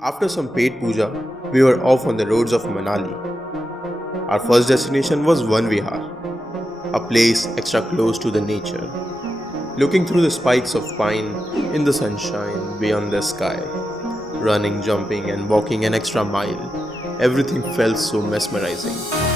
After some paid puja, we were off on the roads of Manali. Our first destination was Vihar, a place extra close to the nature. Looking through the spikes of pine in the sunshine beyond the sky, running, jumping, and walking an extra mile, everything felt so mesmerizing.